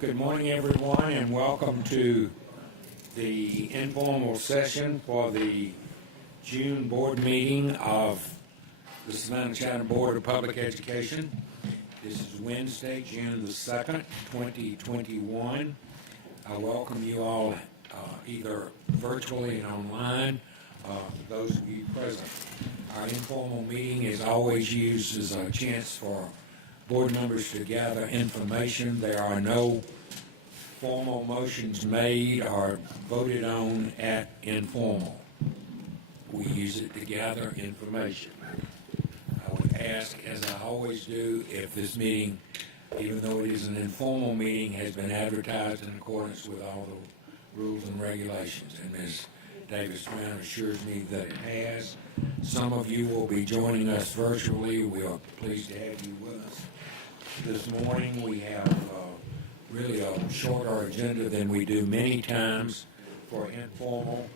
Good morning, everyone, and welcome to the informal session for the June board meeting of the Savannah County Board of Public Education. This is Wednesday, June the 2nd, 2021. I welcome you all either virtually and online, those of you present. Our informal meeting is always used as a chance for board members to gather information. There are no formal motions made or voted on at informal. We use it to gather information. I would ask, as I always do, if this meeting, even though it is an informal meeting, has been advertised in accordance with all the rules and regulations. And Ms. Davis-Brown assures me that it has. Some of you will be joining us virtually. We are pleased to have you with us. This morning we have really a shorter agenda than we do many times for informal,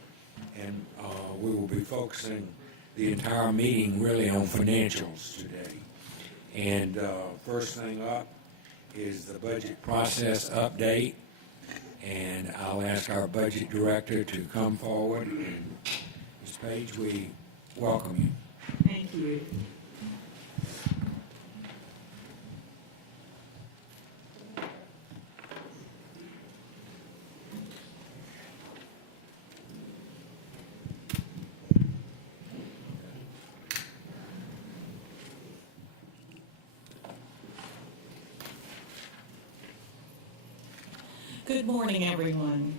and we will be focusing the entire meeting really on financials today. And first thing up is the budget process update, and I'll ask our budget director to come forward. And Ms. Page, we welcome you. Thank you. Good morning, everyone.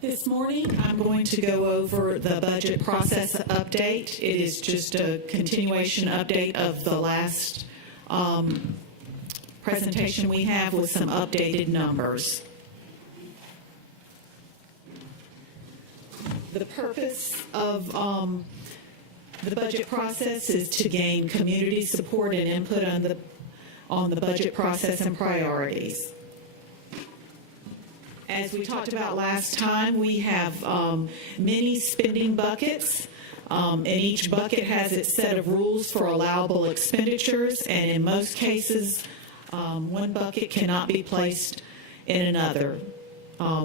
This morning, I'm going to go over the budget process update. It is just a continuation update of the last presentation we have with some updated numbers. The purpose of the budget process is to gain community support and input on the budget process and priorities. As we talked about last time, we have many spending buckets, and each bucket has its set of rules for allowable expenditures, and in most cases, one bucket cannot be placed in another.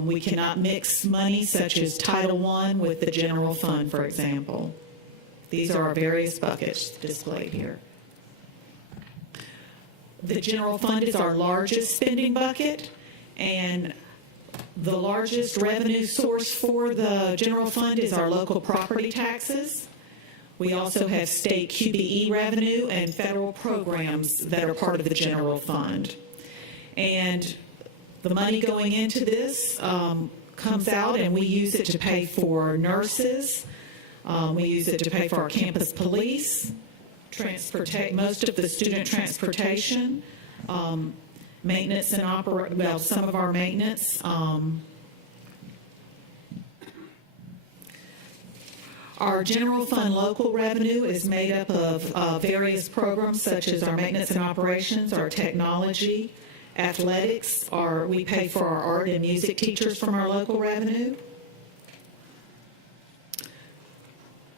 We cannot mix money such as Title I with the general fund, for example. These are our various buckets displayed here. The general fund is our largest spending bucket, and the largest revenue source for the general fund is our local property taxes. We also have state QBE revenue and federal programs that are part of the general fund. And the money going into this comes out, and we use it to pay for nurses. We use it to pay for our campus police, most of the student transportation, maintenance and some of our maintenance. Our general fund local revenue is made up of various programs such as our maintenance and operations, our technology, athletics. We pay for our art and music teachers from our local revenue.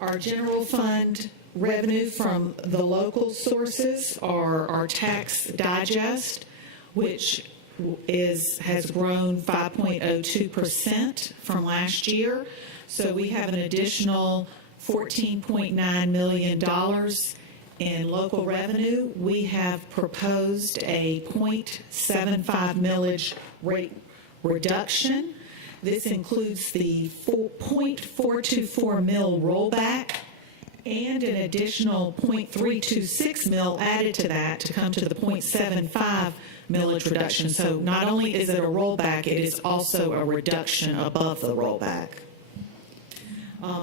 Our general fund revenue from the local sources are our tax digest, which has grown 5.02% from last year. So we have an additional $14.9 million in local revenue. We have proposed a 0.75 millage rate reduction. This includes the 0.424 mil rollback and an additional 0.326 mil added to that to come to the 0.75 millage reduction. So not only is it a rollback, it is also a reduction above the rollback.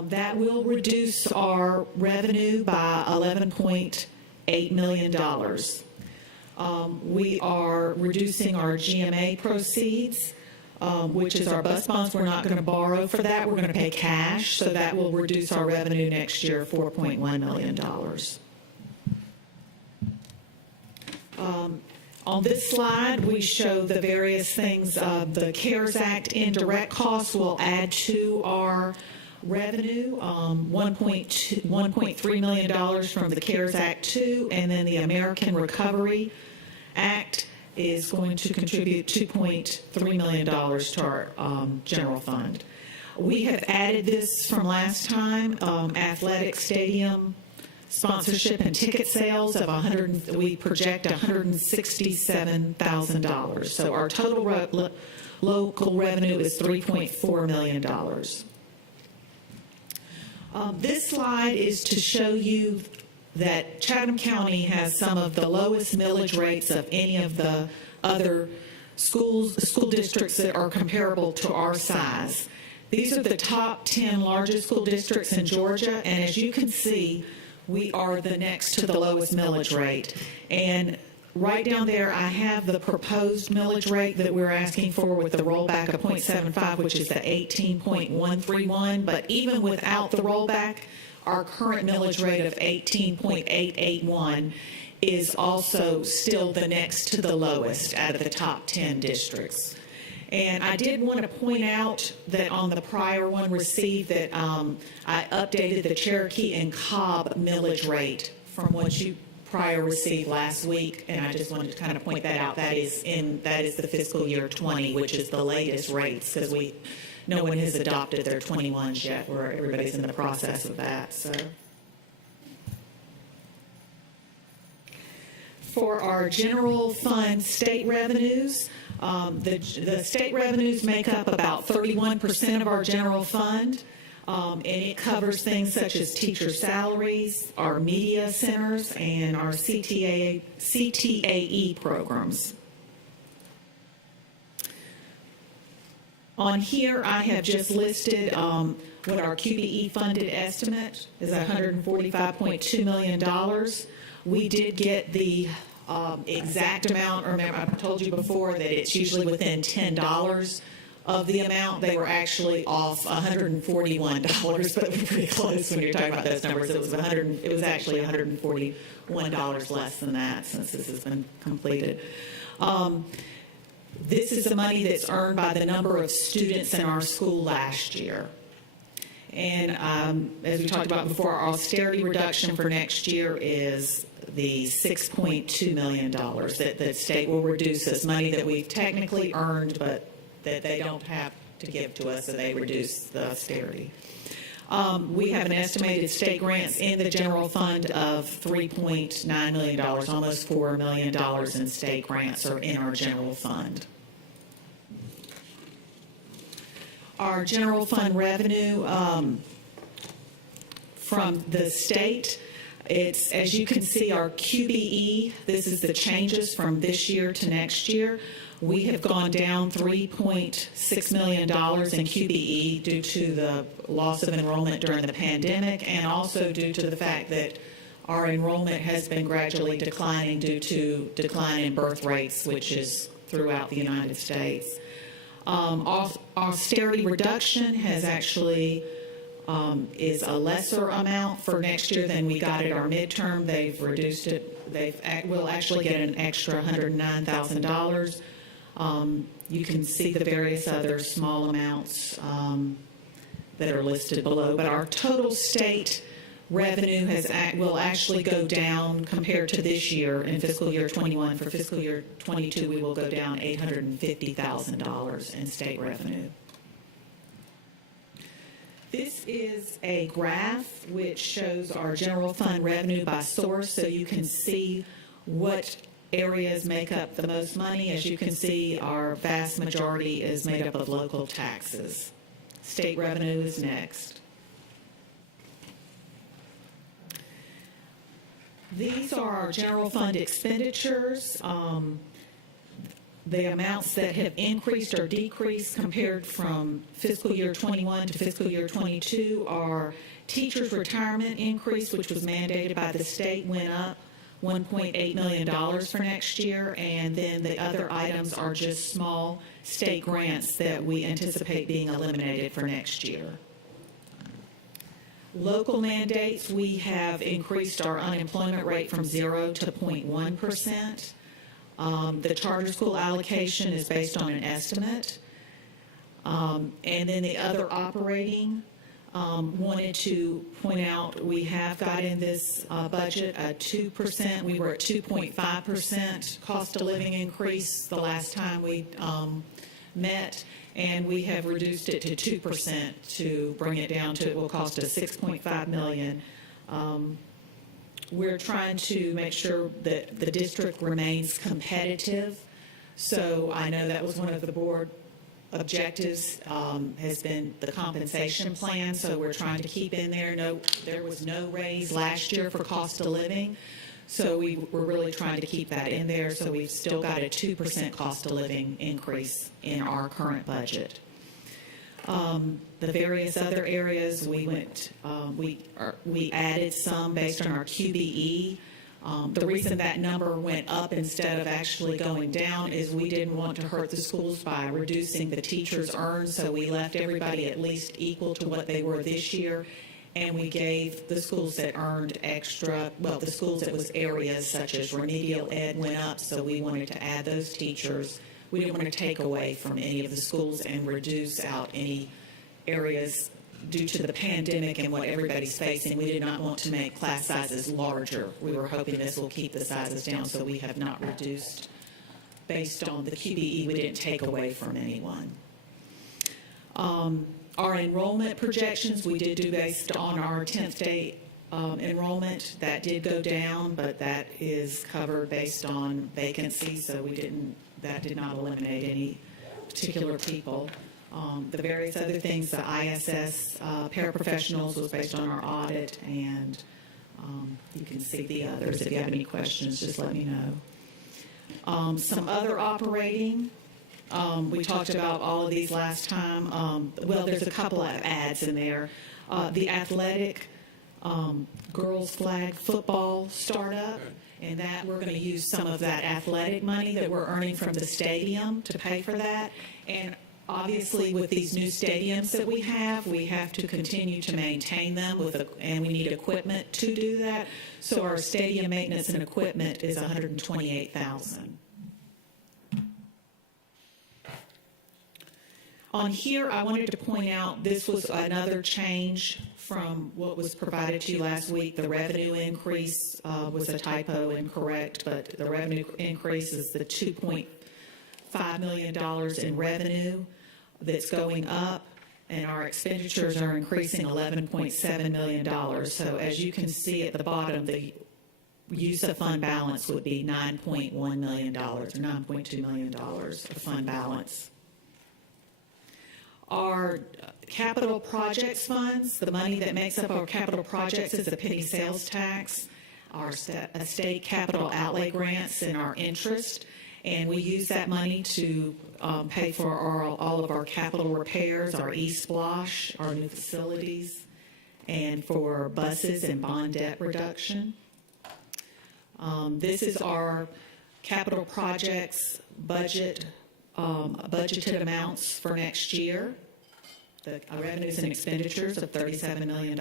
That will reduce our revenue by $11.8 million. We are reducing our GMA proceeds, which is our bus bonds. We're not going to borrow for that. We're going to pay cash, so that will reduce our revenue next year $4.1 million. On this slide, we show the various things. The CARES Act indirect costs will add to our revenue, $1.3 million from the CARES Act 2, and then the American Recovery Act is going to contribute $2.3 million to our general fund. We have added this from last time, athletic stadium sponsorship and ticket sales of we project $167,000. So our total local revenue is $3.4 million. This slide is to show you that Chatham County has some of the lowest millage rates of any of the other school districts that are comparable to our size. These are the top 10 largest school districts in Georgia, and as you can see, we are the next to the lowest millage rate. And right down there, I have the proposed millage rate that we're asking for with the rollback of 0.75, which is the 18.131. But even without the rollback, our current millage rate of 18.881 is also still the next to the lowest out of the top 10 districts. And I did want to point out that on the prior one received that I updated the Cherokee and Cobb millage rate from what you prior received last week, and I just wanted to kind of point that out. That is the fiscal year 20, which is the latest rates, because no one has adopted their 21s yet, where everybody's in the process of that. So, for our general fund state revenues, the state revenues make up about 31% of our general fund, and it covers things such as teacher salaries, our media centers, and our CTAE programs. On here, I have just listed what our QBE funded estimate is, $145.2 million. We did get the exact amount. Remember, I told you before that it's usually within $10 of the amount. They were actually off $141, but we're pretty close when you're talking about those numbers. It was actually $141 less than that since this has been completed. This is the money that's earned by the number of students in our school last year. And as we talked about before, our austerity reduction for next year is the $6.2 million that the state will reduce as money that we've technically earned, but that they don't have to give to us, so they reduce the austerity. We have an estimated state grants in the general fund of $3.9 million, almost $4 million in state grants are in our general fund. Our general fund revenue from the state, it's, as you can see, our QBE, this is the changes from this year to next year. We have gone down $3.6 million in QBE due to the loss of enrollment during the pandemic, and also due to the fact that our enrollment has been gradually declining due to decline in birth rates, which is throughout the United States. Austerity reduction has actually is a lesser amount for next year than we got at our midterm. They've reduced it. We'll actually get an extra $109,000. You can see the various other small amounts that are listed below. But our total state revenue will actually go down compared to this year in fiscal year 21. For fiscal year 22, we will go down $850,000 in state revenue. This is a graph which shows our general fund revenue by source, so you can see what areas make up the most money. As you can see, our vast majority is made up of local taxes. State revenue is next. These are our general fund expenditures. The amounts that have increased or decreased compared from fiscal year 21 to fiscal year 22 are teachers' retirement increase, which was mandated by the state, went up $1.8 million for next year, and then the other items are just small state grants that we anticipate being eliminated for next year. Local mandates, we have increased our unemployment rate from 0 to 0.1%. The charter school allocation is based on an estimate. And then the other operating, Wanted to point out, we have got in this budget a 2%. We were at 2.5% cost of living increase the last time we met, and we have reduced it to 2% to bring it down to, it will cost us $6.5 million. We're trying to make sure that the district remains competitive. So I know that was one of the board objectives, has been the compensation plan. So we're trying to keep in there. No, there was no raise last year for cost of living. So we're really trying to keep that in there. So we've still got a 2% cost of living increase in our current budget. The various other areas, we added some based on our QBE. The reason that number went up instead of actually going down is we didn't want to hurt the schools by reducing the teachers' earned, so we left everybody at least equal to what they were this year, and we gave the schools that earned extra, well, the schools that was areas such as remedial ed went up, so we wanted to add those teachers. We didn't want to take away from any of the schools and reduce out any areas due to the pandemic and what everybody's facing. We did not want to make class sizes larger. We were hoping this will keep the sizes down, so we have not reduced based on the QBE. We didn't take away from anyone. Our enrollment projections, we did do based on our 10th day enrollment. That did go down, but that is covered based on vacancies, so that did not eliminate any particular people. The various other things, the ISS paraprofessionals was based on our audit, and you can see the others. If you have any questions, just let me know. Some other operating, we talked about all of these last time. Well, there's a couple of ads in there. The athletic girls flag football startup, and that we're going to use some of that athletic money that we're earning from the stadium to pay for that. And obviously, with these new stadiums that we have to continue to maintain them and we need equipment to do that. So our stadium maintenance and equipment is $128,000. On here, I wanted to point out this was another change from what was provided to you last week. The revenue increase was a typo, incorrect, but the revenue increase is the $2.5 million in revenue that's going up, and our expenditures are increasing $11.7 million. So as you can see at the bottom, the use of fund balance would be $9.1 million or $9.2 million of fund balance. Our capital projects funds, the money that makes up our capital projects is the penny sales tax, our state capital outlay grants, and our interest. And we use that money to pay for all of our capital repairs, our e-splosh, our new facilities, and for buses and bond debt reduction. This is our capital projects budget, budgeted amounts for next year. The revenues and expenditures of $37 million.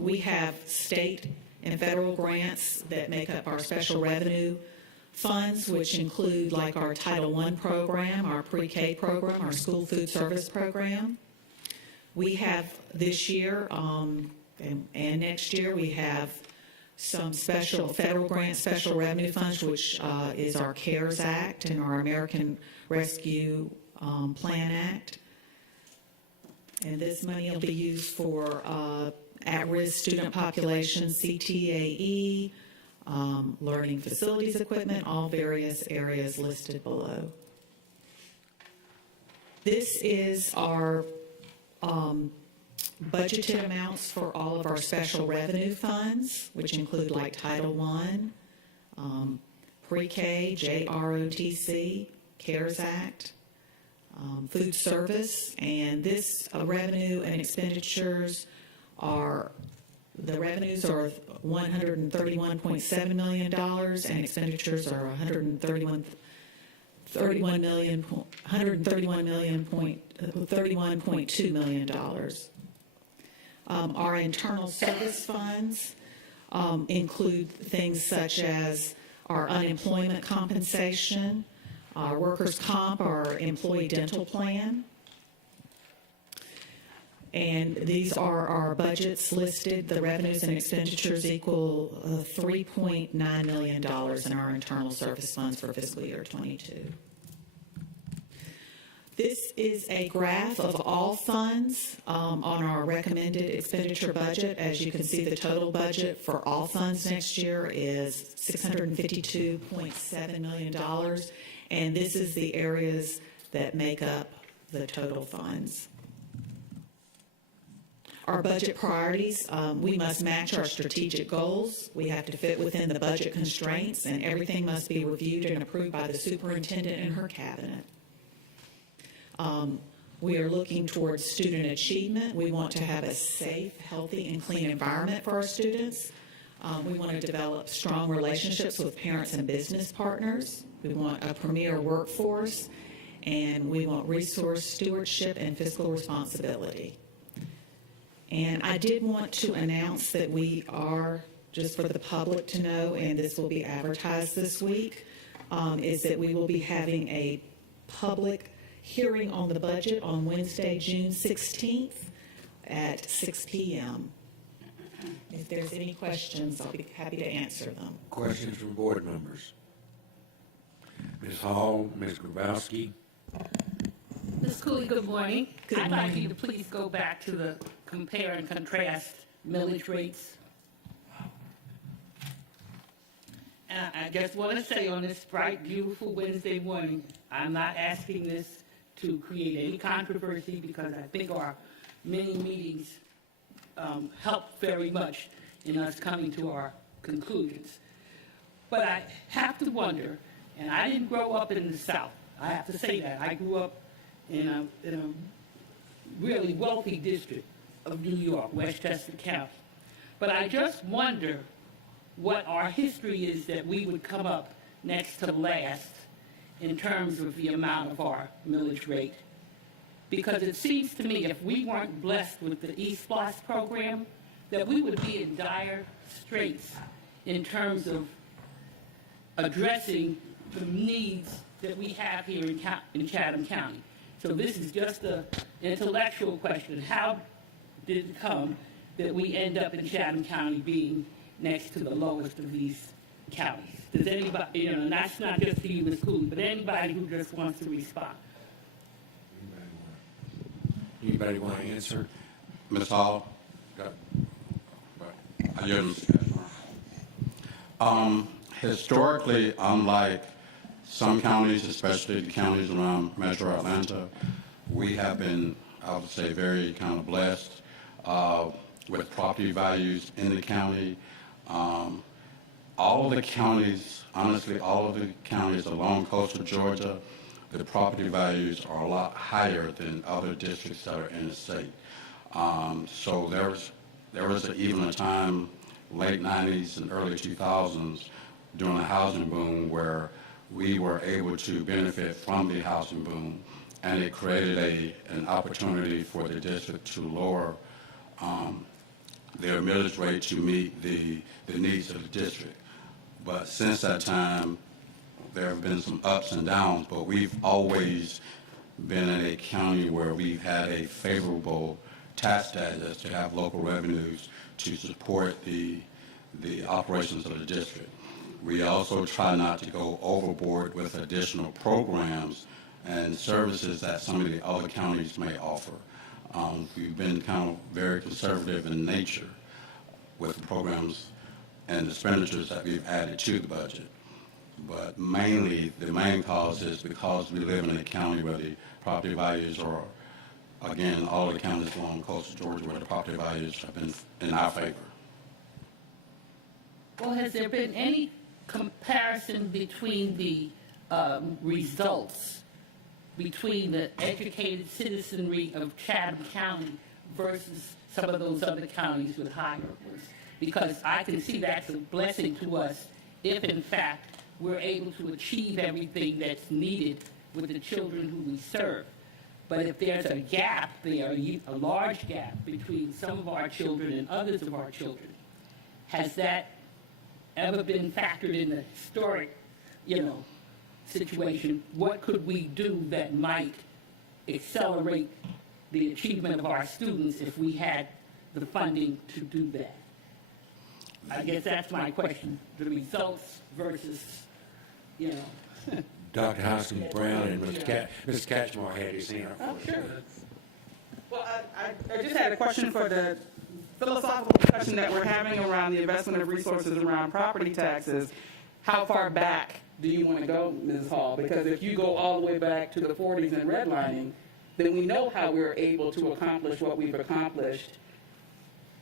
We have state and federal grants that make up our special revenue funds, which include like our Title I program, our pre-K program, our school food service program. We have this year and next year, we have some special federal grant special revenue funds, which is our CARES Act and our American Rescue Plan Act. And this money will be used for at-risk student population, CTAE, learning facilities equipment, all various areas listed below. This is our budgeted amounts for all of our special revenue funds, which include like Title I, pre-K, JROTC, CARES Act, food service, and this revenue and expenditures are, the revenues are $131.7 million and expenditures are $131.2 million. Our internal service funds include things such as our unemployment compensation, our workers' comp, our employee dental plan. And these are our budgets listed. The revenues and expenditures equal $3.9 million in our internal service funds for fiscal year '22. This is a graph of all funds on our recommended expenditure budget. As you can see, the total budget for all funds next year is $652.7 million. And this is the areas that make up the total funds. Our budget priorities, we must match our strategic goals. We have to fit within the budget constraints, and everything must be reviewed and approved by the superintendent and her cabinet. We are looking towards student achievement. We want to have a safe, healthy, and clean environment for our students. We want to develop strong relationships with parents and business partners. We want a premier workforce, and we want resource stewardship and fiscal responsibility. And I did want to announce that we are, just for the public to know, and this will be advertised this week, is that we will be having a public hearing on the budget on Wednesday, June 16th at 6 p.m. If there's any questions, I'll be happy to answer them. Questions from board members? Ms. Hall, Ms. Grabowski. Ms. Cooley, good morning. Good I'd like morning. you to please go back to the compare and contrast millage rates. And I just want to say on this bright, beautiful Wednesday morning, I'm not asking this to create any controversy because I think our many meetings help very much in us coming to our conclusions. But I have to wonder, and I didn't grow up in the South. I have to say that. I grew up in a really wealthy district of New York, Westchester County. But I just wonder what our history is that we would come up next to last in terms of the amount of our millage rate. Because it seems to me if we weren't blessed with the East Blast program, that we would be in dire straits in terms of addressing the needs that we have here in Chatham County. So this is just an intellectual question. How did it come that we end up in Chatham County being next to the lowest of these counties? Does anybody, and that's not just for you, Ms. Cooley, but anybody who just wants to respond. Anybody want to answer? Ms. Hall? I yield. Historically, unlike some counties, especially the counties around Metro Atlanta, we have been, I would say, very kind of blessed with property values in the county. All of the counties, honestly, all of the counties along coastal Georgia, the property values are a lot higher than other districts that are in the state. So there was even a time, late 90s and early 2000s, during the housing boom where we were able to benefit from the housing boom, and it created an opportunity for the district to lower their millage rate to meet the needs of the district. But since that time, there have been some ups and downs, but we've always been in a county where we've had a favorable tax status to have local revenues to support the operations of the district. We also try not to go overboard with additional programs and services that some of the other counties may offer. We've been kind of very conservative in nature with the programs and expenditures that we've added to the budget. But mainly, the main cause is because we live in a county where the property values are, again, all the counties along coastal Georgia where the property values have been in our favor. Well, has there been any comparison between the results between the educated citizenry of Chatham County versus some of those other counties with higher ones? Because I can see that's a blessing to us if, in fact, we're able to achieve everything that's needed with the children who we serve. But if there's a gap there, a large gap between some of our children and others of our children, has that ever been factored in the historic, situation? What could we do that might accelerate the achievement of our students if we had the funding to do that? I guess that's my question, the results versus, you know. Dr. Hoskins Brown and Mr. Catchmore had his hand up. Oh, sure. Well, I just had a question for the philosophical discussion that we're having around the investment of resources around property taxes. How far back do you want to go, Ms. Hall? Because if you go all the way back to the 40s and redlining, then we know how we're able to accomplish what we've accomplished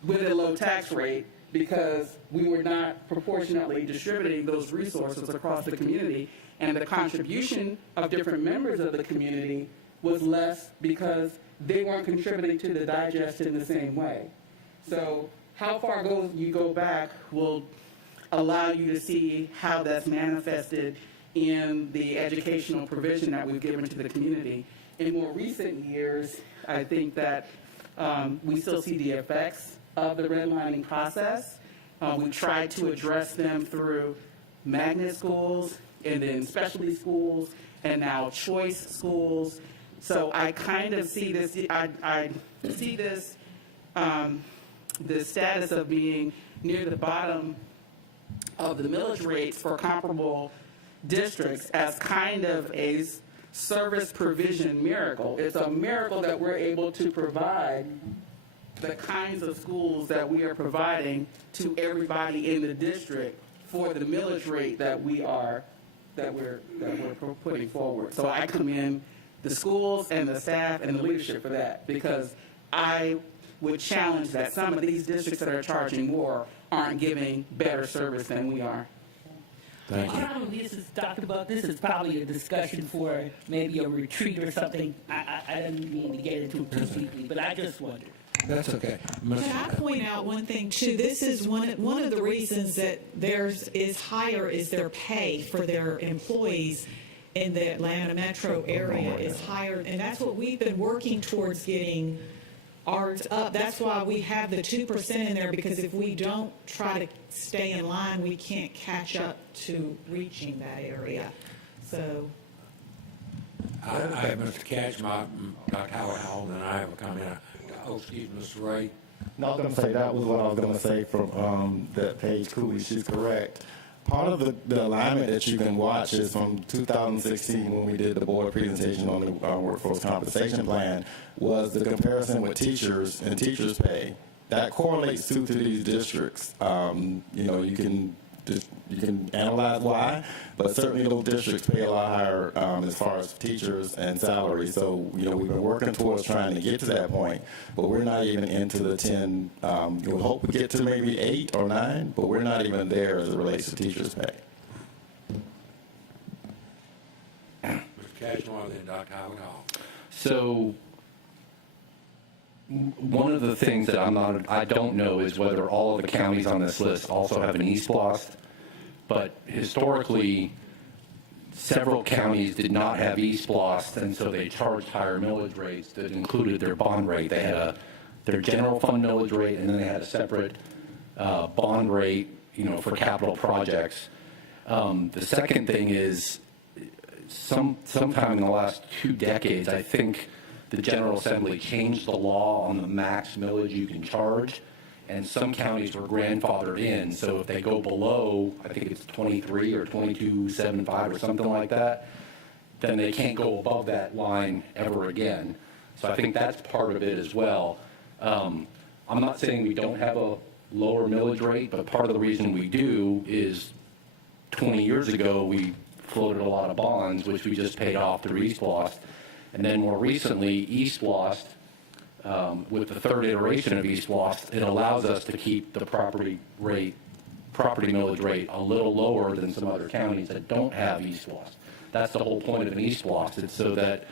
with a low tax rate, because we were not proportionately distributing those resources across the community, and the contribution of different members of the community was less because they weren't contributing to the digest in the same way. So how far you go back will allow you to see how that's manifested in the educational provision that we've given to the community. In more recent years, I think that we still see the effects of the redlining process. We tried to address them through magnet schools and then specialty schools and now choice schools. So I kind of see this, I see this, the status of being near the bottom of the millage rates for comparable districts as kind of a service provision miracle. It's a miracle that we're able to provide the kinds of schools that we are providing to everybody in the district for the millage rate that we're putting forward. So I commend the schools and the staff and the leadership for that, because I would challenge that some of these districts that are charging more aren't giving better service than we are. Thank you. Probably this is, Dr. Buck, this is probably a discussion for maybe a retreat or something. I didn't mean to get into it too deeply, but I just wondered. That's okay. Can I point out one thing too? This is one of the reasons that theirs is higher is their pay for their employees in the Atlanta metro area is higher, and that's what we've been working towards getting ours up. That's why we have the 2% in there, because if we don't try to stay in line, we can't catch up to reaching that area. So I have Mr. Catchmore, Dr. Howard Hall, and I have a comment. Oh, excuse me, Mr. Ray. No, I was going to say that was what I was going to say from that page. Cooley, she's correct. Part of the alignment that you can watch is from 2016 when we did the board presentation on the workforce compensation plan, was the comparison with teachers and teachers' pay. That correlates to these districts. You can analyze why, but certainly those districts pay a lot higher as far as teachers and salaries. So, we've been working towards trying to get to that point, but we're not even into the 10. We hope we get to maybe 8 or 9, but we're not even there as it relates to teachers' pay. Mr. Catchmore, then Dr. Howard Hall. So one of the things that I don't know is whether all of the counties on this list also have an eSPLOST, but historically, several counties did not have eSPLOST, and so they charged higher millage rates that included their bond rate. They had their general fund millage rate, and then they had a separate bond rate, for capital projects. The second thing is, sometime in the last 2 decades, I think the General Assembly changed the law on the max millage you can charge, and some counties were grandfathered in. So if they go below, I think it's 23 or 22.75 or something like that, then they can't go above that line ever again. So I think that's part of it as well. I'm not saying we don't have a lower millage rate, but part of the reason we do is 20 years ago we floated a lot of bonds, which we just paid off through eSPLOST. And then more recently, eSPLOST, with the third iteration of eSPLOST, it allows us to keep the property millage rate a little lower than some other counties that don't have eSPLOST. That's the whole point of an eSPLOST. It's so that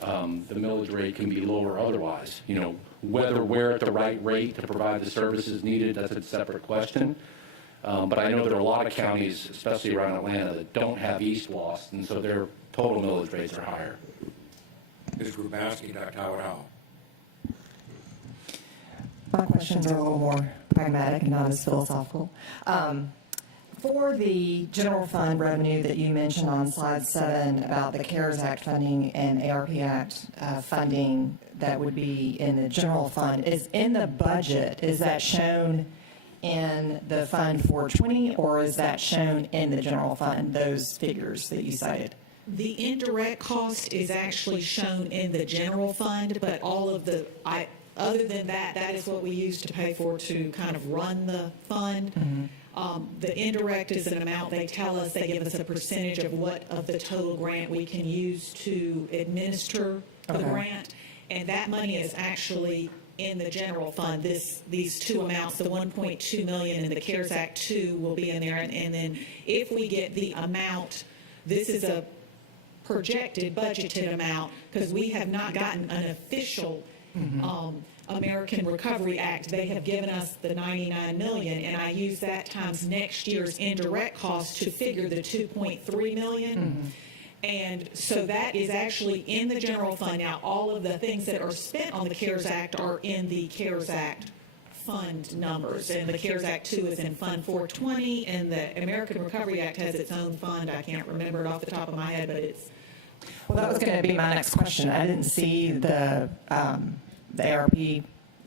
the millage rate can be lower otherwise. Whether we're at the right rate to provide the services needed, that's a separate question. But I know there are a lot of counties, especially around Atlanta, that don't have eSPLOST, and so their total millage rates are higher. Ms. Grubowski, Dr. Howard Hall. My questions are a little more pragmatic and not as philosophical. For the general fund revenue that you mentioned on slide 7 about the CARES Act funding and ARP Act funding that would be in the general fund, is in the budget, is that shown in the Fund 420, or is that shown in the general fund, those figures that you cited? The indirect cost is actually shown in the general fund, but all of the, other than that, that is what we use to pay for to kind of run the fund. The indirect is an amount they tell us, they give us a percentage of what of the total grant we can use to administer the grant. And that money is actually in the general fund. These two amounts, the 1.2 million and the CARES Act 2 will be in there. And then if we get the amount, this is a projected budgeted amount, because we have not gotten an official American Recovery Act. They have given us the 99 million, and I use that times next year's indirect cost to figure the 2.3 million. And so that is actually in the general fund. Now, all of the things that are spent on the CARES Act are in the CARES Act fund numbers, and the CARES Act 2 is in Fund 420, and the American Recovery Act has its own fund. I can't remember it off the top of my head, but it's... Well, that was going to be my next question. I didn't see the ARP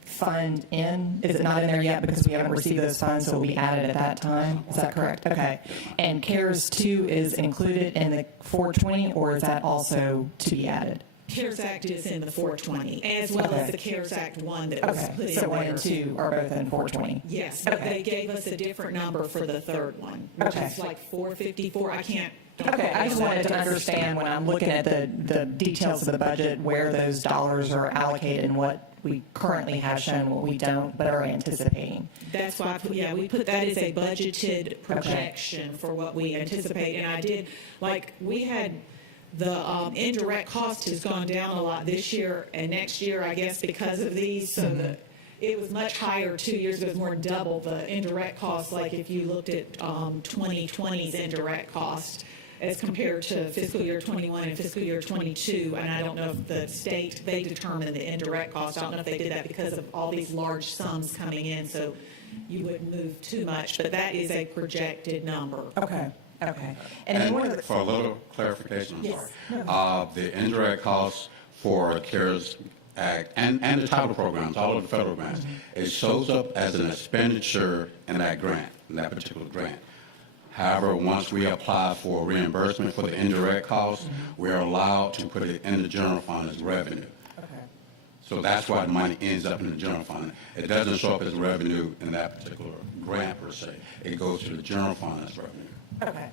fund in. Is it not in there yet because we haven't received those funds, so it will be added at that time? Is that correct? Okay. And CARES 2 is included in the 420, or is that also to be added? CARES Act is in the 420, as well as the CARES Act 1 that was put in there. So 1 and 2 are both in 420? Yes, but they gave us a different number for the third one, which is like 454. I can't... Okay, I just wanted to understand when I'm looking at the details of the budget, where those dollars are allocated and what we currently have shown, what we don't, but are anticipating. That's why, we put that as a budgeted projection for what we anticipate. And I did, like, we had the indirect cost has gone down a lot this year and next year, I guess, because of these. So it was much higher 2 years ago. It was more than double the indirect cost. Like if you looked at 2020's indirect cost as compared to fiscal year 21 and fiscal year 22. And I don't know if the state, they determined the indirect cost. I don't know if they did that because of all these large sums coming in, so you wouldn't move too much. But that is a projected number. Okay. Okay. And then one of the... For a little clarification, I'm Yes. sorry. The indirect costs for CARES Act and the title programs, all of the federal grants, it shows up as an expenditure in that grant, in that particular grant. However, once we apply for reimbursement for the indirect costs, we're allowed to put it in the general fund as revenue. Okay. So that's why the money ends up in the general fund. It doesn't show up as revenue in that particular grant per se. It goes to the general fund as revenue. Okay,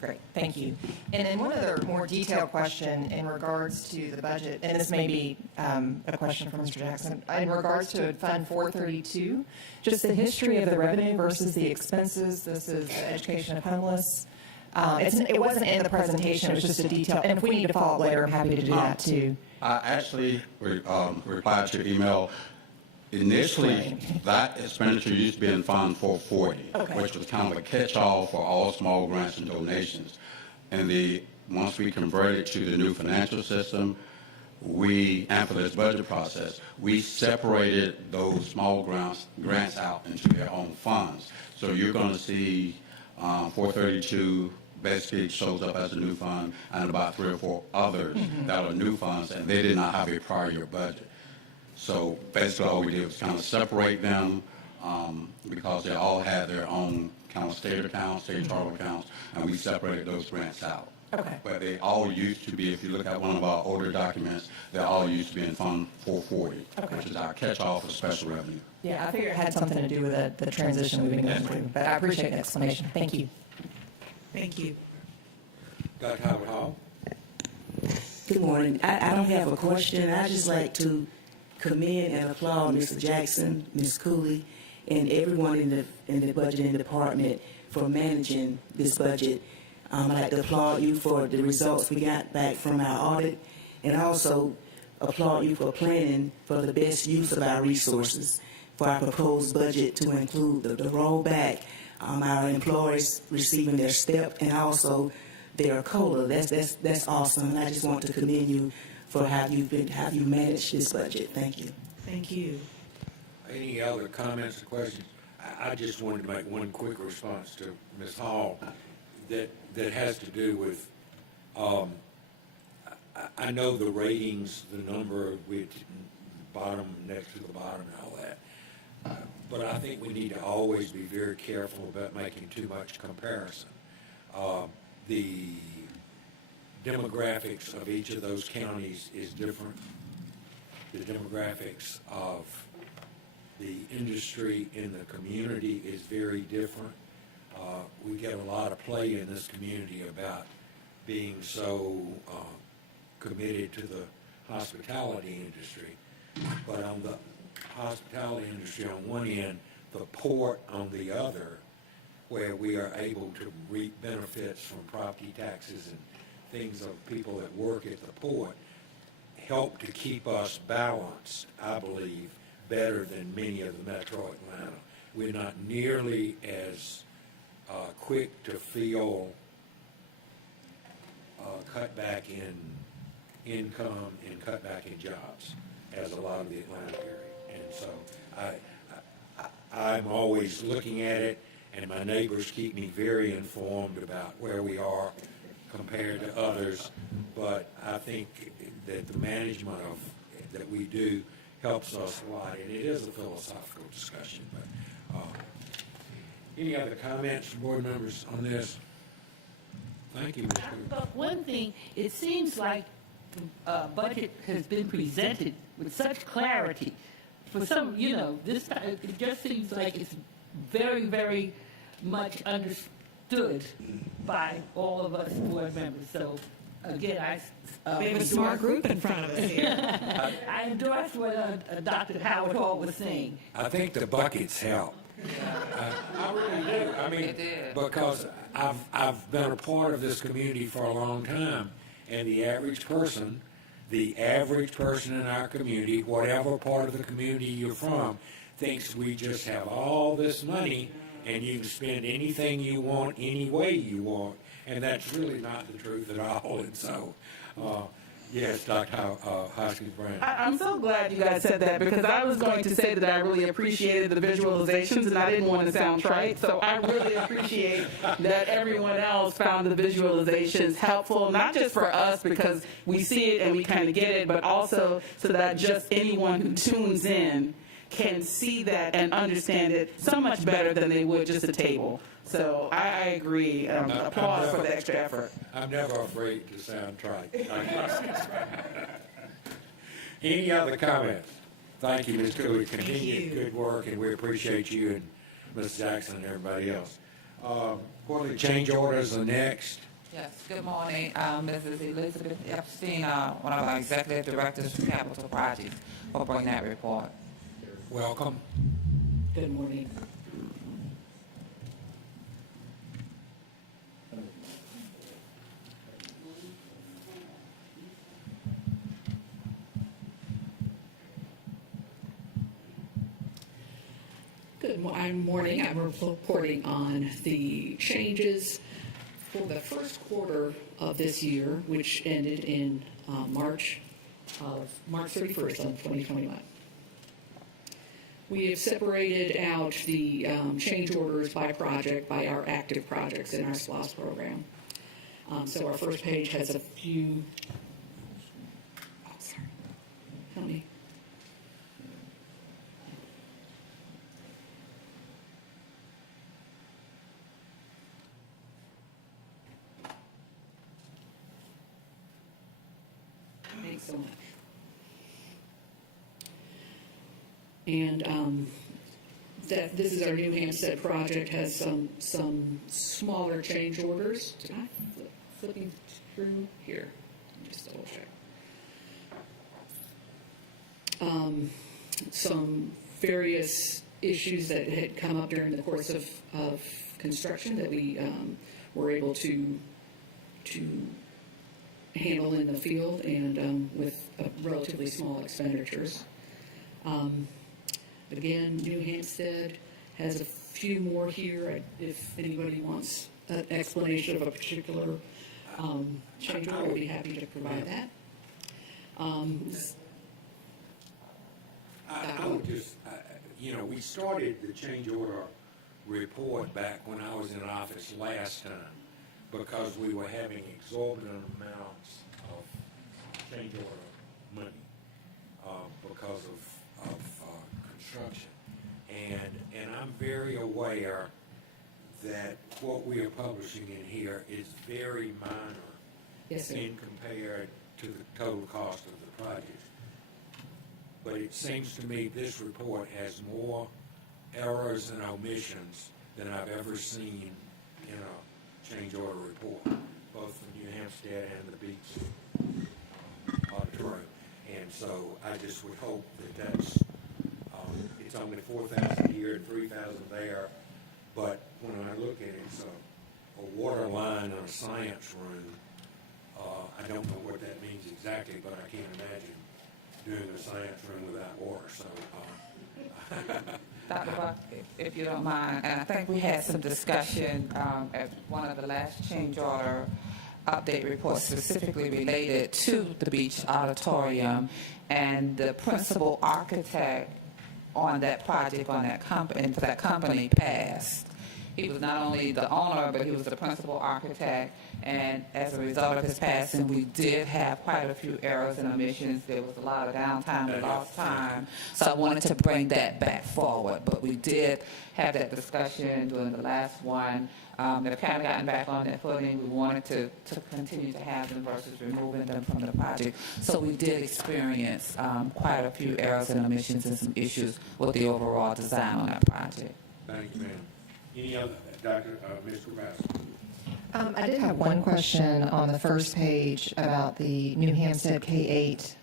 great, thank you. And then one other more detailed question in regards to the budget, and this may be a question for Mr. Jackson, in regards to Fund 432, just the history of the revenue versus the expenses. This is the education of homeless. It wasn't in the presentation, it was just a detail, and if we need to follow up later, I'm happy to do that too. I actually replied to your email. Initially, that expenditure used to be in Fund 440, which was kind of a catch-all for all small grants and donations. And once we converted to the new financial system, and for this budget process, we separated those small grants out into their own funds. So you're going to see 432 basically shows up as a new fund, and about 3 or 4 others that are new funds, and they did not have a prior year budget. So basically all we did was kind of separate them because they all had their own kind of state accounts, state charter accounts, and we separated those grants out. Okay. But they all used to be, if you look at one of our older documents, they all used to be in Fund 440, which is our catch-all for special revenue. Yeah, I figured it had something to do with the transition we've been going through, but I appreciate the explanation. Thank you. Thank you. Dr. Howard Hall? Good morning. I don't have a question. I just like to commend and applaud Mr. Jackson, Ms. Cooley, and everyone in the budgeting department for managing this budget. I'd like to applaud you for the results we got back from our audit, and also applaud you for planning for the best use of our resources for our proposed budget to include the rollback, our employees receiving their STEP, and also their COLA. That's awesome, and I just want to commend you for how you managed this budget. Thank you. Thank you. Any other comments or questions? I just wanted to make one quick response to Ms. Hall that has to do with, I know the ratings, the number with bottom, next to the bottom and all that. But I think we need to always be very careful about making too much comparison. The demographics of each of those counties is different. The demographics of the industry in the community is very different. We get a lot of play in this community about being so committed to the hospitality industry. But on the hospitality industry on one end, the port on the other, where we are able to reap benefits from property taxes and things of people that work at the port, help to keep us balanced, I believe, better than many of the metro Atlanta. We're not nearly as quick to feel cut back in income and cut back in jobs as a lot of the Atlanta area. And so I'm always looking at it, and my neighbors keep me very informed about where we are compared to others. But I think that the management that we do helps us a lot, and it is a philosophical discussion. But any other comments from board members on this? Thank you, Ms. Cooper. But one thing, it seems like the budget has been presented with such clarity. For some, this time, it just seems like it's very, very much understood by all of us board members. So, again, We have a smart group in front of us here. I endorse what Dr. Howard Hall was saying. I think the buckets help. I really do. I mean, because I've been a part of this community for a long time, and the average person in our community, whatever part of the community you're from, thinks we just have all this money and you can spend anything you want, any way you want, and that's really not the truth at all. And so, yes, Dr. Hoskins Brown. I'm so glad you guys said that, because I was going to say that I really appreciated the visualizations and I didn't want to sound trite. So I really appreciate that everyone else found the visualizations helpful, not just for us because we see it and we kind of get it, but also so that just anyone who tunes in can see that and understand it so much better than they would just a table. So I agree. Applause for the extra effort. I'm never afraid to sound trite. Any other comments? Thank you, Ms. Cooley. Continue good work, and we appreciate you and Ms. Jackson and everybody else. Quarterly change orders are next. Yes, good morning. Mrs. Elizabeth Epstein, one of our executive directors for capital projects, will bring that report. Welcome. Good morning. Good morning. I'm reporting on the changes for the first quarter of this year, which ended in March 31st of 2021. We have separated out the change orders by project, by our active projects in our SPLOST program. So our first page has a few, help me. Thanks so much. And that this is our New Hampstead project, has some smaller change orders. Did I flipping through here? Let me just double check. Some various issues that had come up during the course of construction that we were able to handle in the field and with relatively small expenditures. But again, New Hampstead has a few more here. If anybody wants an explanation of a particular change order, we'll be happy to provide that. I would just, you know, we started the change order report back when I was in office last time because we were having exorbitant amounts of change order money because of construction. And I'm very aware that what we are publishing in here is very minor Yes, sir. in compared to the total cost of the project. But it seems to me this report has more errors and omissions than I've ever seen in a change order report, both for New Hampstead and the Beach Auditorium. And so I just would hope that that's, it's only 4,000 here and 3,000 there, but when I look at it, it's a water line in a science room. I don't know what that means exactly, but I can't imagine doing a science room without water, so. Dr. Buck, if you don't mind, and I think we had some discussion at one of the last change order update reports specifically related to the beach auditorium, and the principal architect on that project, on that company, for that company passed. He was not only the owner, but he was the principal architect, and as a result of his passing, we did have quite a few errors and omissions. There was a lot of downtime and lost time, so I wanted to bring that back forward. But we did have that discussion during the last one. They've kind of gotten back on that footing. We wanted to continue to have them versus removing them from the project. So we did experience quite a few errors and omissions and some issues with the overall design on that project. Thank you, ma'am. Any other, Dr. Mr. Bass? I did have one question on the first page about the New Hampstead K-8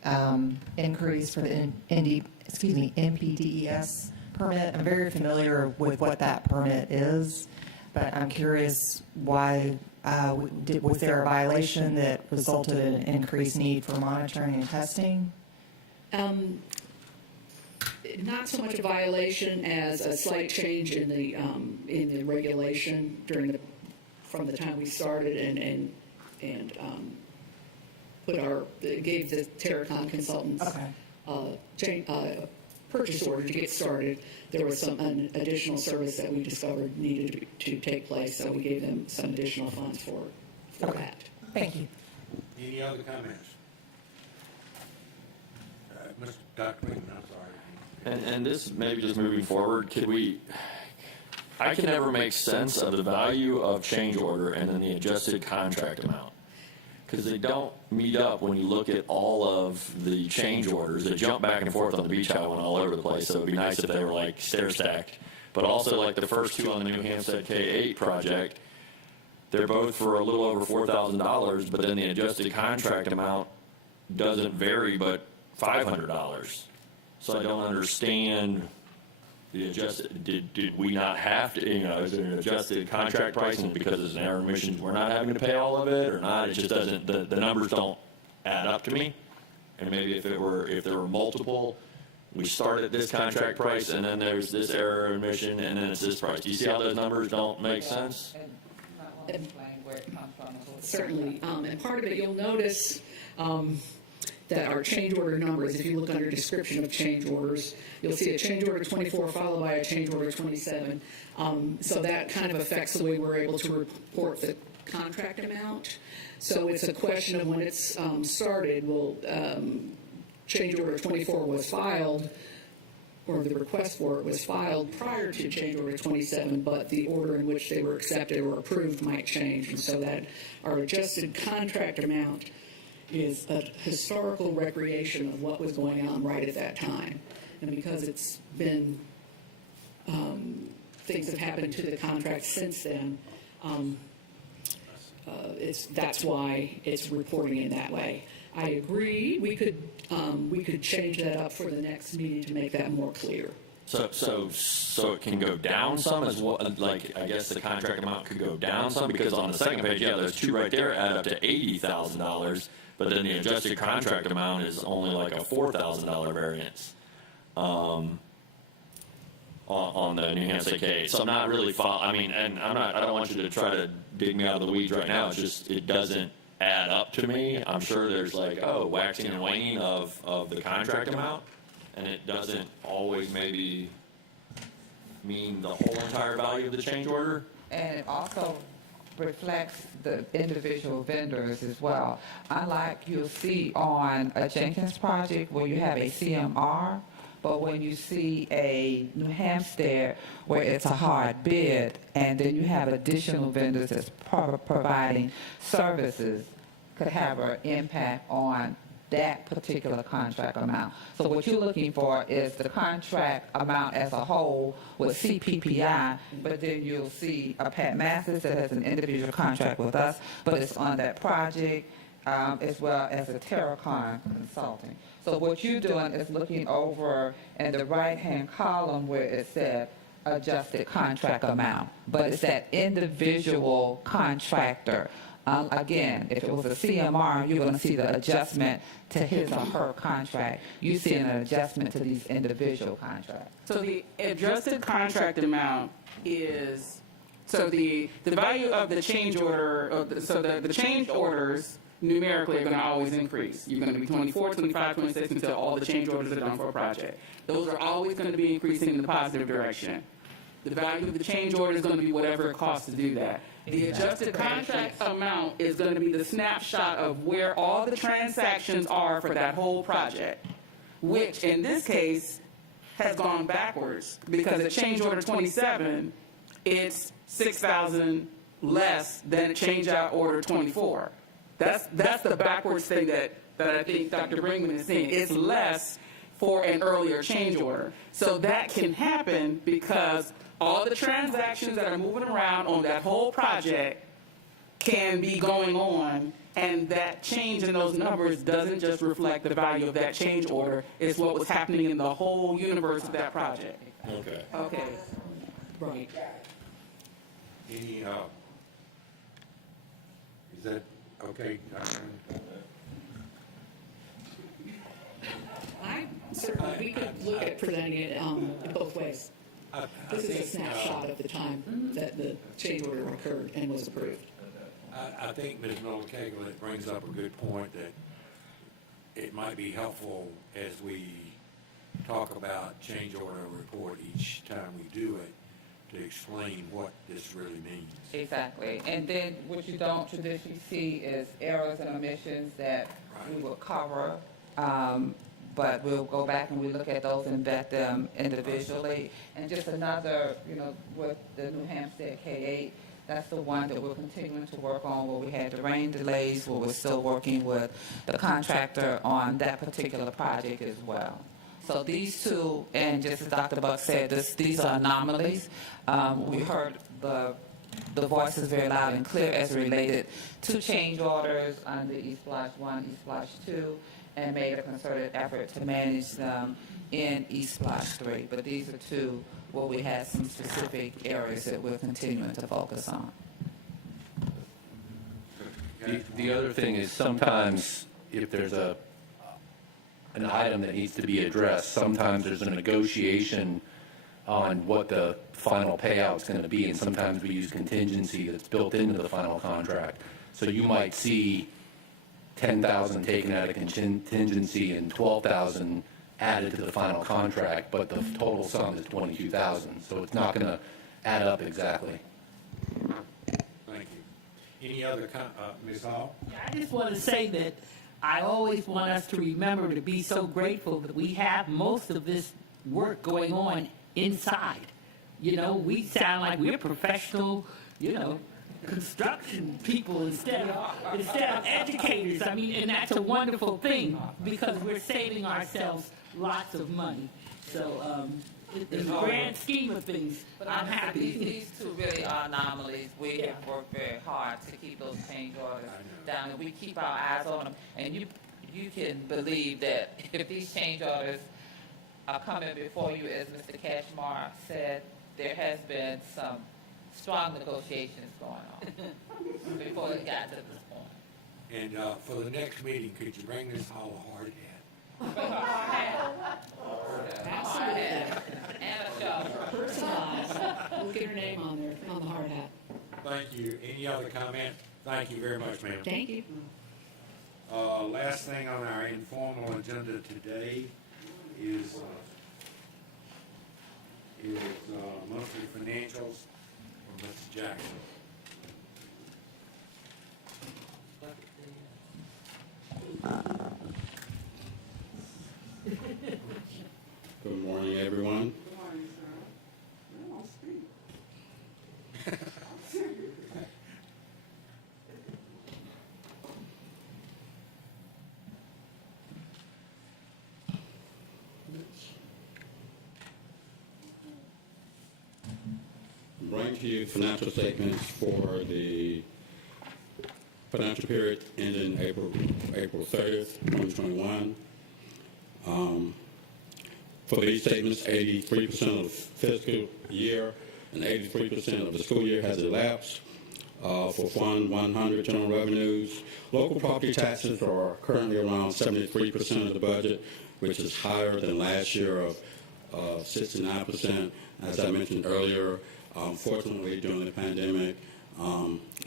increase for the NPDES permit. I'm very familiar with what that permit is, but I'm curious why, was there a violation that resulted in an increased need for monitoring and testing? Not so much a violation as a slight change in the regulation from the time we started and gave the Terracon consultants purchase order to get started. There was some additional service that we discovered needed to take place, so we gave them some additional funds for that. Thank you. Any other comments? Mr. Dr. Clinton, I'm sorry. And this maybe just moving forward, I can never make sense of the value of change order and then the adjusted contract amount. Because they don't meet up when you look at all of the change orders. They jump back and forth on the beach island all over the place, so it would be nice if they were like stair stacked. But also like the first two on the New Hampstead K-8 project, they're both for a little over $4,000, but then the adjusted contract amount doesn't vary but $500. So I don't understand the adjusted, did we not have to, is it an adjusted contract price, and because it's an error emissions, we're not having to pay all of it or not? It just doesn't, the numbers don't add up to me. And maybe if there were multiple, we start at this contract price and then there's this error emission and then it's this price. Do you see how those numbers don't make sense? And you might want to explain where it comes from. Certainly, and part of it, you'll notice that our change order numbers, if you look under description of change orders, you'll see a change order 24 followed by a change order 27. So that kind of affects the way we're able to report the contract amount. So it's a question of when it's started, change order 24 was filed, or the request for it was filed prior to change order 27, but the order in which they were accepted or approved might change. And so that our adjusted contract amount is a historical recreation of what was going on right at that time. And because it's been, things have happened to the contract since then, that's why it's reporting in that way. I agree, we could change that up for the next meeting to make that more clear. So it can go down some as well, like, I guess the contract amount could go down some, because on the second page, yeah, there's two right there, add up to $80,000, but then the adjusted contract amount is only like a $4,000 variance on the New Hampstead K. So I'm not really and I don't want you to try to dig me out of the weeds right now. It's just, it doesn't add up to me. I'm sure there's waxing and waning of the contract amount, and it doesn't always maybe mean the whole entire value of the change order? And it also reflects the individual vendors as well. Unlike you'll see on a Jenkins project where you have a CMR, but when you see a New Hampshire where it's a hard bid, and then you have additional vendors that's providing services, could have an impact on that particular contract amount. So what you're looking for is the contract amount as a whole with CPPI, but then you'll see a Pat Masters that has an individual contract with us, but it's on that project, as well as a Terracon Consulting. So what you're doing is looking over in the right-hand column where it said adjusted contract amount, but it's that individual contractor. Again, if it was a CMR, you're going to see the adjustment to his or her contract. You see an adjustment to these individual contracts. So the adjusted contract amount is, so the value of the change order, so the change orders numerically are going to always increase. You're going to be 24, 25, 26 until all the change orders are done for a project. Those are always going to be increasing in the positive direction. The value of the change order is going to be whatever it costs to do that. The adjusted contract amount is going to be the snapshot of where all the transactions are for that whole project, which in this case has gone backwards because at change order 27, it's 6,000 less than change out order 24. That's the backwards thing that I think Dr. Brinkman is saying. It's less for an earlier change order. So that can happen because all the transactions that are moving around on that whole project can be going on, and that change in those numbers doesn't just reflect the value of that change order. It's what was happening in the whole universe of that project. Okay. Okay. Right. Any, is that okay? Certainly, we could look at presenting it both ways. This is a snapshot of the time that the change order occurred and was approved. I think Ms. Miller-Cagle brings up a good point that it might be helpful as we talk about change order report each time we do it to explain what this really means. Exactly. And then what you don't traditionally see is errors and omissions that we will cover. But we'll go back and we look at those and vet them individually. And just another, with the New Hampshire K-8, that's the one that we're continuing to work on where we had the rain delays, where we're still working with the contractor on that particular project as well. So these two, and just as Dr. Buck said, these are anomalies. We heard the voices very loud and clear as related to change orders under E-Splash 1, E-Splash 2, and made a concerted effort to manage them in E-Splash 3. But these are two where we had some specific areas that we're continuing to focus on. The other thing is sometimes if there's an item that needs to be addressed, sometimes there's a negotiation on what the final payout's going to be, and sometimes we use contingency that's built into the final contract. So you might see 10,000 taken out of contingency and 12,000 added to the final contract, but the total sum is 22,000. So it's not going to add up exactly. Thank you. Any other, Ms. Hall? I just want to say that I always want us to remember to be so grateful that we have most of this work going on inside. We sound like we're professional, construction people instead of educators. I mean, and that's a wonderful thing because we're saving ourselves lots of money. So in the grand scheme of things, I'm happy. These two really are anomalies. We have worked very hard to keep those change orders down, and we keep our eyes on them. And you can believe that if these change orders are coming before you, as Mr. Cashmar said, there has been some strong negotiations going on before it got to this point. And for the next meeting, could you bring Ms. Hall a hard hat? Absolutely. And a shovel. Personalized. We'll get her name on there, on the hard hat. Thank you. Any other comment? Thank you very much, ma'am. Thank you. Last thing on our informal agenda today is is monthly financials from Mr. Jackson. Good morning, everyone. Good morning, sir. You don't speak. Bring to you financial statements for the financial period ending April 30th, 2021. For these statements, 83% of the fiscal year and 83% of the school year has elapsed. For Fund 100 general revenues, local property taxes are currently around 73% of the budget, which is higher than last year of 69%. As I mentioned earlier, fortunately during the pandemic,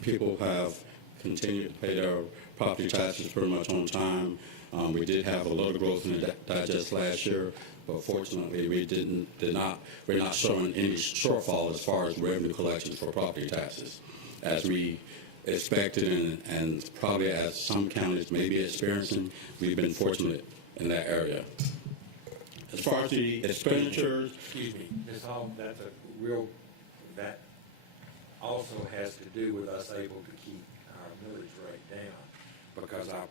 people have continued to pay their property taxes pretty much on time. We did have a little growth in the digest last year, but fortunately we're not showing any shortfall as far as revenue collections for property taxes, as we expected and probably as some counties may be experiencing. We've been fortunate in that area. As far as the expenditures, Excuse me, that also has to do with us able to keep our millage rate down, because our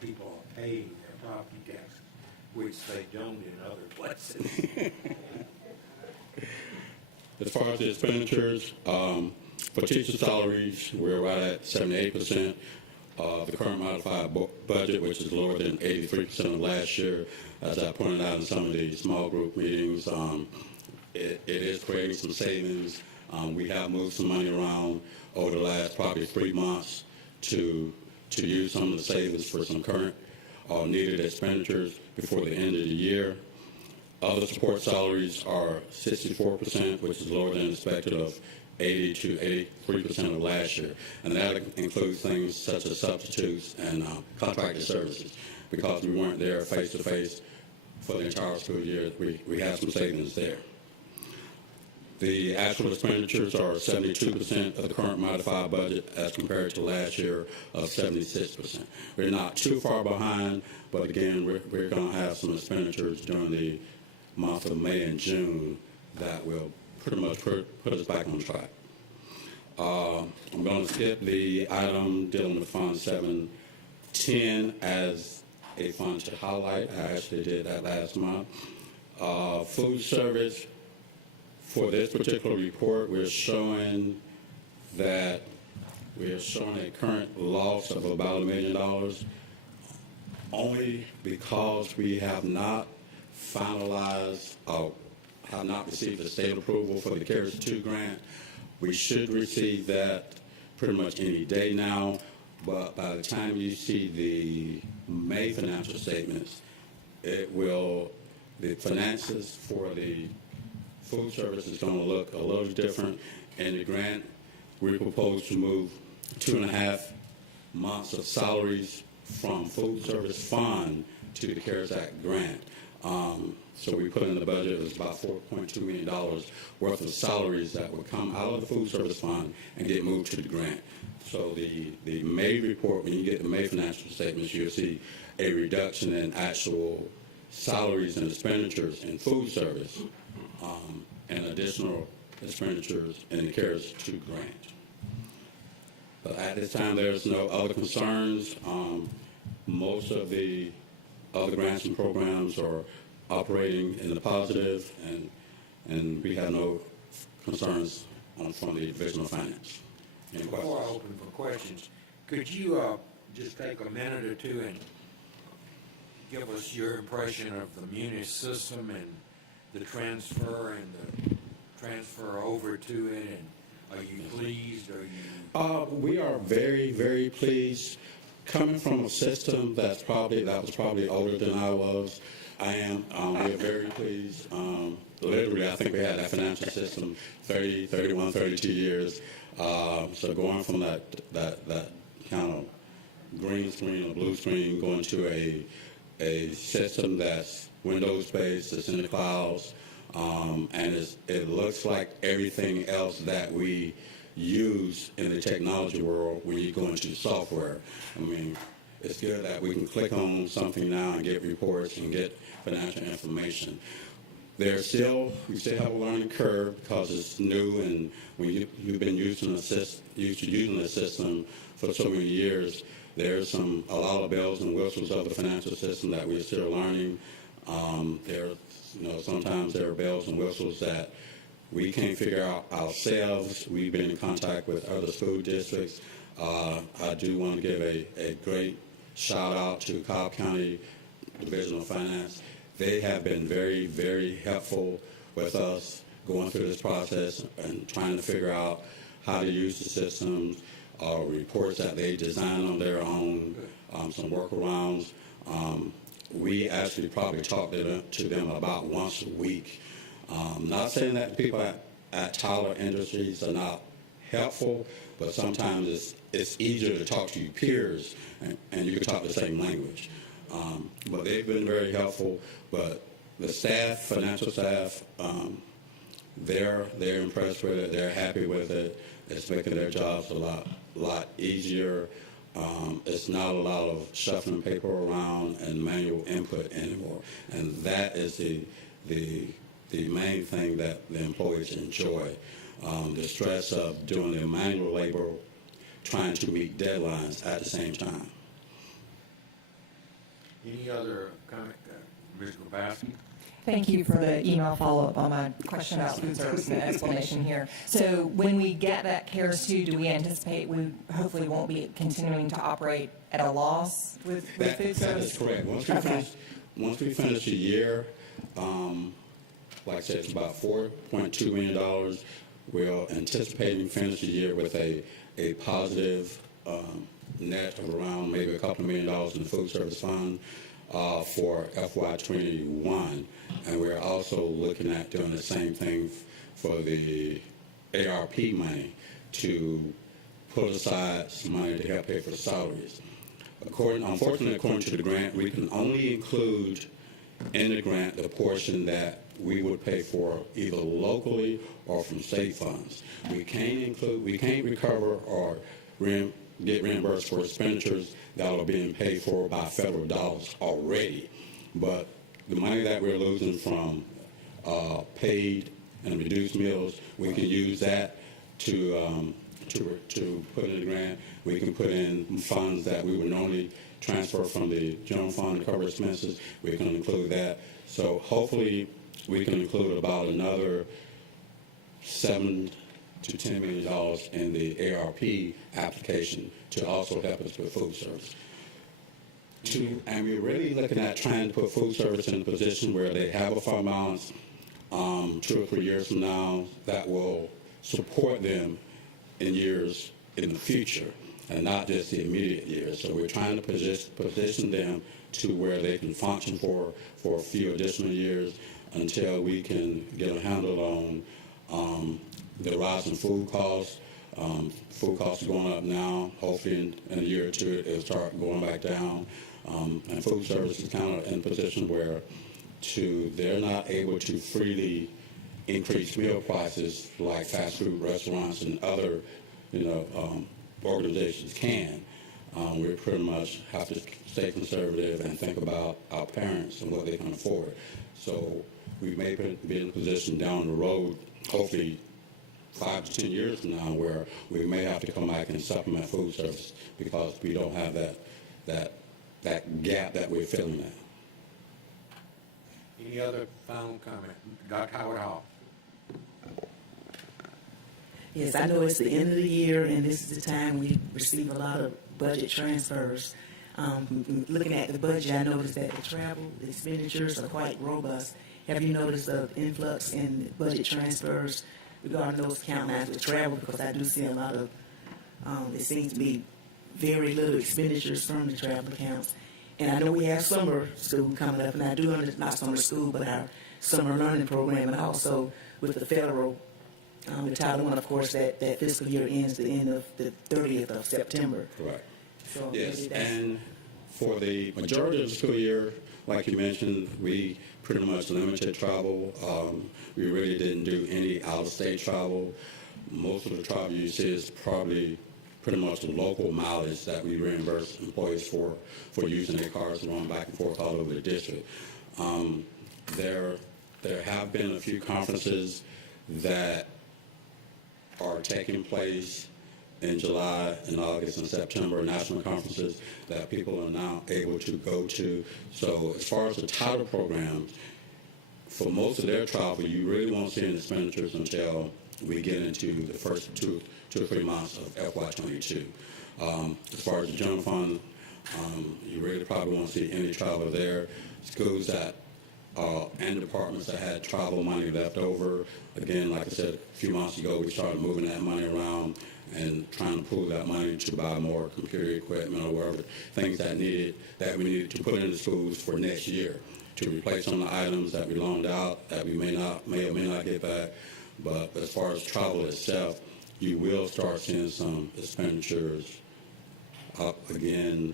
people are paying their property taxes, which they don't in other places. as far as the expenditures, for teacher salaries, we're right at 78% of the current modified budget, which is lower than 83% of last year. As I pointed out in some of the small group meetings, it is creating some savings. We have moved some money around over the last probably 3 months to use some of the savings for some current or needed expenditures before the end of the year. Other support salaries are 64%, which is lower than expected of 80 to 83% of last year. And that includes things such as substitutes and contracted services. Because we weren't there face-to-face for the entire school year, we have some savings there. The actual expenditures are 72% of the current modified budget as compared to last year of 76%. We're not too far behind, but again, we're going to have some expenditures during the month of May and June that will pretty much put us back on track. I'm going to skip the item dealing with Fund 710 as a fund to highlight. I actually did that last month. Food service. For this particular report, we're showing a current loss of about $1 million, only because we have not finalized or have not received the state approval for the CARES 2 grant. We should receive that pretty much any day now, but by the time you see the May financial statements, the finances for the food service is going to look a little different. In the grant, we propose to move 2.5 months of salaries from food service fund to the CARES Act grant. So we put in the budget, it was about $4.2 million worth of salaries that would come out of the food service fund and get moved to the grant. So the May report, when you get the May financial statements, you'll see a reduction in actual salaries and expenditures in food service, and additional expenditures in the CARES 2 grant. But at this time, there's no other concerns. Most of the other grants and programs are operating in the positive, and we have no concerns from the Division of Finance. Any questions? Before I open for questions, could you just take a minute or two and give us your impression of the Munis system and the transfer over to it, and are you pleased? We are very, very pleased. Coming from a system that was probably older than I was, I am. We're very pleased. Literally, I think we had that financial system 30, 31, 32 years. So going from that kind of green screen or blue screen, going to a system that's Windows-based, it's in the clouds, and it looks like everything else that we use in the technology world when you go into software. I mean, it's good that we can click on something now and get reports and get financial information. We still have a learning curve because it's new, and when you've been using the system for so many years, there's a lot of bells and whistles of the financial system that we're still learning. Sometimes there are bells and whistles that we can't figure out ourselves. We've been in contact with other school districts. I do want to give a great shout out to Cobb County Division of Finance. They have been very, very helpful with us going through this process and trying to figure out how to use the systems, reports that they design on their own, some workarounds. We actually probably talk to them about once a week. Not saying that people at Tyler Industries are not helpful, but sometimes it's easier to talk to your peers and you can talk the same language. But they've been very helpful. But the staff, financial staff, they're impressed with it. They're happy with it. It's making their jobs a lot easier. It's not a lot of shuffling paper around and manual input anymore. And that is the main thing that the employees enjoy. The stress of doing the manual labor, trying to meet deadlines at the same time. Any other comment, Ms. Grabowski? Thank you for the email follow-up on my question about food service and the explanation here. So when we get that CARES 2, do we anticipate we hopefully won't be continuing to operate at a loss with food service? That is correct. Once we finish the year, like I said, it's about $4.2 million. We're anticipating finish the year with a positive net of around maybe a couple of $1 million in the food service fund for FY21. And we're also looking at doing the same thing for the ARP money to put aside some money to help pay for the salaries. Unfortunately, according to the grant, we can only include in the grant the portion that we would pay for either locally or from state funds. We can't recover or get reimbursed for expenditures that are being paid for by federal dollars already. But the money that we're losing from paid and reduced meals, we can use that to put in the grant. We can put in funds that we would normally transfer from the general fund to cover expenses. We can include that. So hopefully we can include about another $7 to $10 million in the ARP application to also help us with food service. And we're really looking at trying to put food service in a position where they have a fund balance 2 or 3 years from now that will support them in years in the future and not just the immediate years. So we're trying to position them to where they can function for a few additional years until we can get a handle on the rise in food costs. Food costs are going up now. Hopefully in a year or two it'll start going back down. And food service is kind of in a position where they're not able to freely increase meal prices like fast food restaurants and other organizations can. We pretty much have to stay conservative and think about our parents and what they can afford. So we may be in a position down the road, hopefully 5 to 10 years from now, where we may have to come back and supplement food service because we don't have that gap that we're filling now. Any other final comment? Dr. Howard Hall. Yes, I know it's the end of the year, and this is the time we receive a lot of budget transfers. Looking at the budget, I noticed that the travel expenditures are quite robust. Have you noticed the influx in budget transfers regarding those account lines with travel? Because I do see a lot of, it seems to be very little expenditures from the travel accounts. And I know we have summer school coming up, and I do understand, not summer school, but our summer learning program, and also with the federal, the Title I, of course, that fiscal year ends the end of the 30th of September. Correct. So yes, maybe that's- and for the majority of the school year, like you mentioned, we pretty much limited travel. We really didn't do any out-of-state travel. Most of the travel you see is probably pretty much the local mileage that we reimburse employees for using their cars and going back and forth all over the district. There have been a few conferences that are taking place in July and August and September, national conferences that people are now able to go to. So as far as the title programs, for most of their travel, you really won't see any expenditures until we get into the first two or 3 months of FY22. As far as the general fund, you really probably won't see any travel there. Schools that and departments that had travel money left over, again, like I said, a few months ago, we started moving that money around and trying to pool that money to buy more computer equipment or whatever, things that we needed to put into schools for next year to replace some of the items that we loaned out that we may or may not get back. But as far as travel itself, you will start seeing some expenditures up again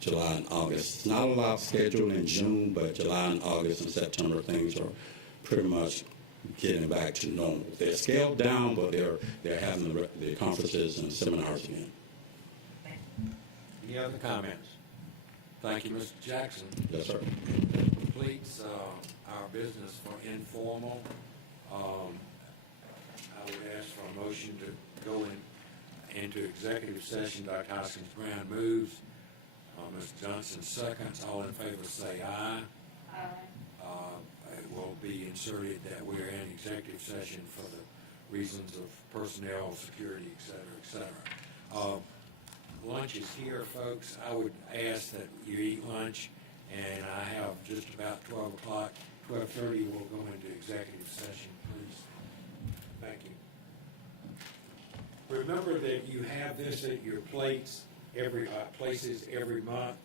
July and August. It's not a lot scheduled in June, but July and August and September, things are pretty much getting back to normal. They're scaled down, but they're having the conferences and seminars again. Any other comments? Thank you, Mr. Jackson. Yes, sir. Completes our business for informal. I would ask for a motion to go into executive session. Dr. Hoskins Brown moves. Mr. Johnson seconds. All in favor say aye. Aye. It will be inserted that we're in executive session for the reasons of personnel, security, et cetera. Lunch is here, folks. I would ask that you eat lunch, and I have just about 12 o'clock, 12:30, we'll go into executive session, please. Thank you. Remember that you have this at your places every month.